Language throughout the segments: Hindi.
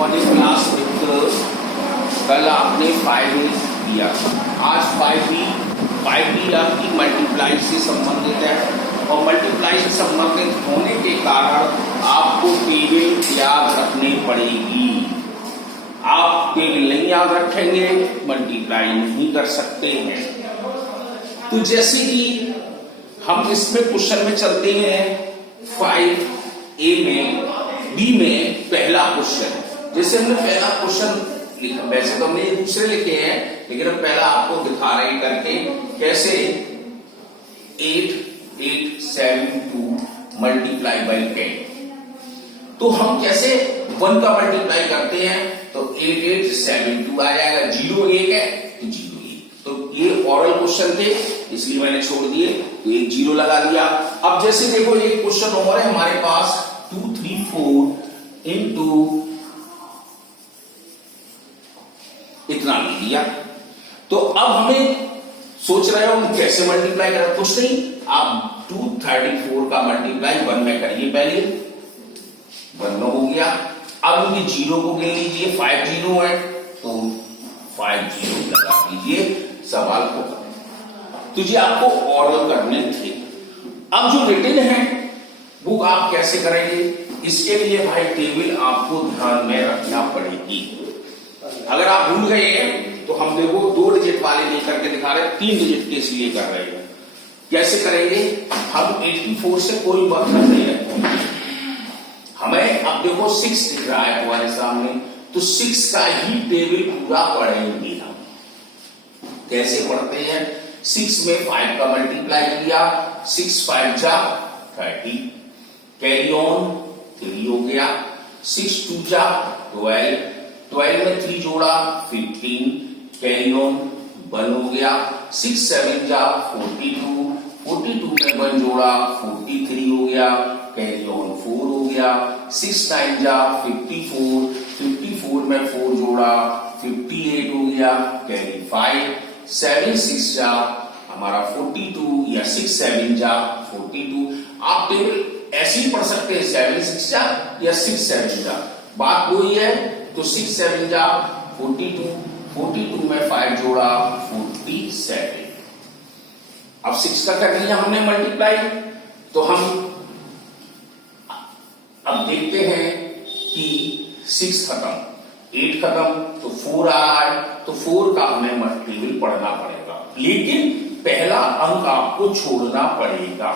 मॉर्निंग क्लास विद कल आपने 5D दिया, आज 5D आपकी मल्टीप्लाई से संबंधित है और मल्टीप्लाई से संबंधित होने के कारण आपको टेबल याद रखनी पड़ेगी। आप टेबल नहीं याद रखेंगे मल्टीप्लाई नहीं कर सकते हैं। तो जैसे कि हम इसमें क्वेश्चन में चलते हैं 5A में बी में पहला क्वेश्चन, जैसे हमने पहला क्वेश्चन लिखा, वैसे तो हमने दूसरे लिखे हैं लेकिन अब पहला आपको दिखा रहे हैं करके कैसे 8872 मल्टीप्लाई बाई 10। तो हम कैसे 1 का मल्टीप्लाई करते हैं तो 8872 आ जाएगा, 0 1 है तो 0 1। तो ये ओरल क्वेश्चन थे इसलिए मैंने छोड़ दिए, तो एक 0 लगा दिया। अब जैसे देखो एक क्वेश्चन और है हमारे पास 234 इंटू इतना ले लिया। तो अब हमें सोच रहे हो हम कैसे मल्टीप्लाई करें, कुछ नहीं, आप 234 का मल्टीप्लाई 1 में करिए, पहले 1 में हो गया। अब ये 0 को गिन लीजिए, 5 0 है तो 5 0 लगा दीजिए, सवाल को। तो ये आपको ऑरल करने थे। अब जो रिटन है वो आप कैसे करेंगे, इसके लिए भाई टेबल आपको ध्यान में रखना पड़ेगी। अगर आप भूल गए हैं तो हम देखो 2 डिजिट वाले नहीं करके दिखा रहे, 3 डिजिट के इसलिए कर रहे हैं। कैसे करेंगे, हम 84 से कोई मतलब नहीं रखेंगे। हमें अब देखो 6 दिख रहा है तुम्हारे सामने, तो 6 का ही टेबल पूरा पढ़ेंगे हम। कैसे पढ़ते हैं, 6 में 5 का मल्टीप्लाई किया, 6 5 जा 30, कैरी ऑन 3 हो गया, 6 2 जा 12, 12 में 3 जोड़ा 15, कैरी ऑन 1 हो गया, 6 7 जा 42, 42 में 1 जोड़ा 43 हो गया, कैरी ऑन 4 हो गया, 6 9 जा 54, 54 में 4 जोड़ा 58 हो गया, कैरी 5, 7 6 जा हमारा 42 या 6 7 जा 42। आप टेबल ऐसे ही पढ़ सकते हैं, 7 6 जा या 6 7 जा, बात वही है। तो 6 7 जा 42, 42 में 5 जोड़ा 47। अब 6 का कर लिया हमने मल्टीप्लाई, तो हम अब देखते हैं कि 6 खत्म, 8 खत्म, तो 4 आ रहा है, तो 4 का हमें टेबल पढ़ना पड़ेगा, लेकिन पहला अंक आपको छोड़ना पड़ेगा।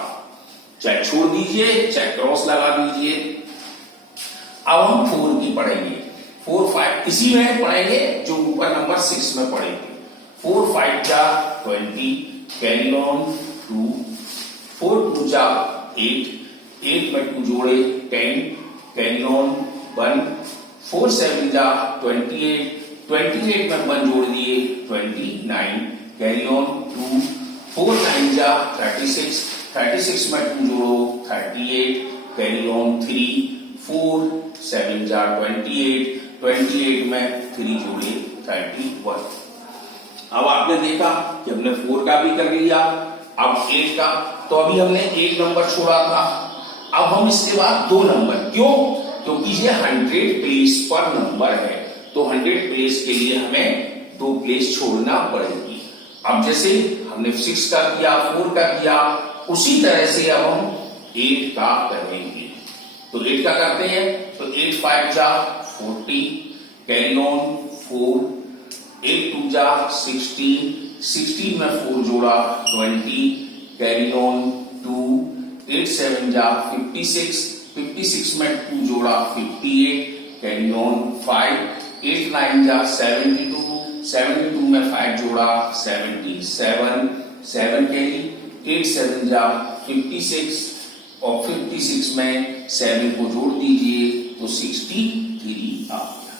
चाहे छोड़ दीजिए चाहे क्रॉस लगा दीजिए। अब हम 4 की पढ़ेंगे, 4 5 इसी में पढ़ेंगे जो ऊपर नंबर 6 में पढ़ेंगे। 4 5 जा 20, कैरी ऑन 2, 4 2 जा 8, 8 में 2 जोड़े 10, कैरी ऑन 1, 4 7 जा 28, 28 में 1 जोड़ दिए 29, कैरी ऑन 2, 4 9 जा 36, 36 में 2 जोड़ो 38, कैरी ऑन 3, 4 7 जा 28, 28 में 3 जोड़े 31। अब आपने देखा कि हमने 4 का भी कर लिया, अब 8 का, तो अभी हमने 1 नंबर छोड़ा था, अब हम इसके बाद 2 नंबर, क्यों, क्योंकि ये 100 प्लेस पर नंबर है, तो 100 प्लेस के लिए हमें 2 प्लेस छोड़ना पड़ेगी। अब जैसे हमने 6 का किया, 4 का किया, उसी तरह से अब हम 8 का करेंगे। तो 8 का करते हैं, तो 8 5 जा 40, कैरी ऑन 4, 8 2 जा 16, 16 में 4 जोड़ा 20, कैरी ऑन 2, 8 7 जा 56, 56 में 2 जोड़ा 58, कैरी ऑन 5, 8 9 जा 72, 72 में 5 जोड़ा 77, 7 कैरी, 8 7 जा 56 और 56 में 7 को जोड़ दीजिए तो 63 आ गया।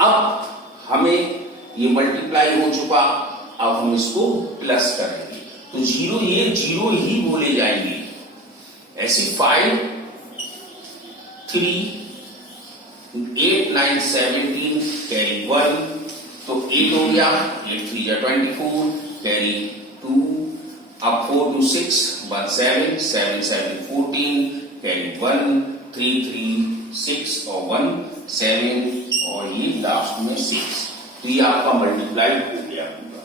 अब हमें ये मल्टीप्लाई हो चुका, अब हम इसको प्लस करेंगे, तो 0 ये 0 ही बोले जाएंगे। ऐसी 5 3 8 9 17 कैरी 1, तो 8 हो गया, 8 3 जा 24, कैरी 2, अब 4 2 6 1 7 7 7 14, कैरी 1 3 3 6 और 1 7 और ये लास्ट में 6। तो ये आपका मल्टीप्लाई हो गया पूरा।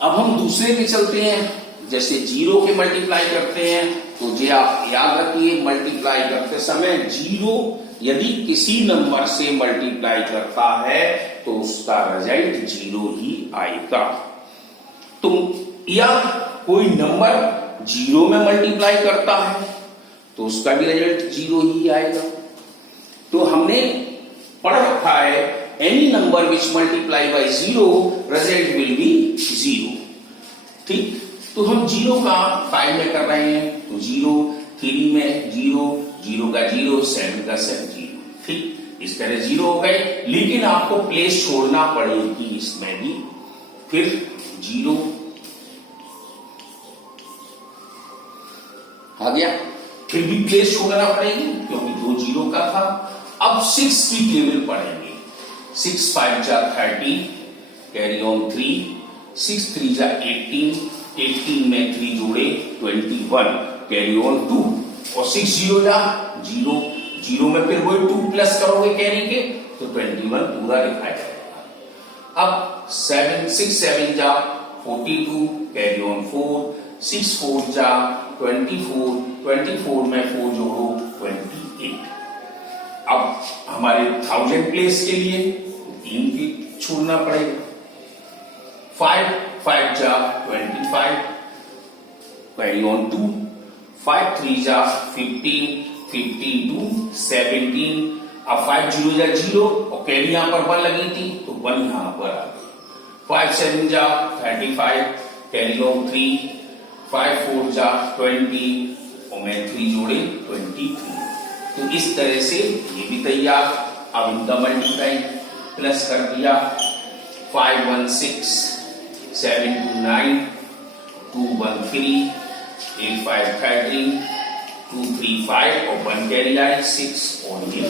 अब हम दूसरे पे चलते हैं। जैसे 0 के मल्टीप्लाई करते हैं तो ये आप याद रखिए, मल्टीप्लाई करते समय 0 यदि किसी नंबर से मल्टीप्लाई करता है तो उसका रिजल्ट 0 ही आएगा। तो या कोई नंबर 0 में मल्टीप्लाई करता है तो उसका भी रिजल्ट 0 ही आएगा। तो हमने पढ़ रखा है any number which multiply by 0 result will be 0। ठीक, तो हम 0 का 5 में कर रहे हैं तो 0, 3 में 0, 0 का 0, 7 का 7 0। ठीक, इस तरह 0 हो गए, लेकिन आपको प्लेस छोड़ना पड़ेगी इसमें भी। फिर 0 आ गया, फिर भी प्लेस छोड़ना पड़ेगी क्योंकि 2 0 का था। अब 6 की टेबल पढ़ेंगे। 6 5 जा 30, कैरी ऑन 3, 6 3 जा 18, 18 में 3 जोड़े 21, कैरी ऑन 2 और 6 0 जा 0, 0 में फिर वही 2 प्लस करोगे कैरी के तो 21 पूरा लिखा जाएगा। अब 6 7 जा 42, कैरी ऑन 4, 6 4 जा 24, 24 में 4 जोड़ो 28। अब हमारे 1000 प्लेस के लिए 3 की छोड़ना पड़ेगा। 5 5 जा 25, कैरी ऑन 2, 5 3 जा 15, 15 2 17। अब 5 0 जा 0 और कैरी यहां पर 1 लगी थी तो 1 यहां पर आ गई। 5 7 जा 35, कैरी ऑन 3, 5 4 जा 20 और मैं 3 जोड़े 23। तो इस तरह से ये भी तैयार। अब इनका मल्टीप्लाई प्लस कर दिया। 5 1 6, 7 2 9, 2 1 3, 8 5 13, 2 3 5 और 1 कैरी आई 6 और ये।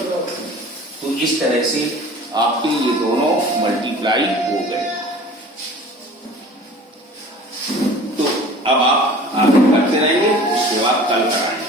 तो इस तरह से आपके ये दोनों मल्टीप्लाई हो गए। तो अब आप आगे करते रहेंगे, उसके बाद कल कराएंगे।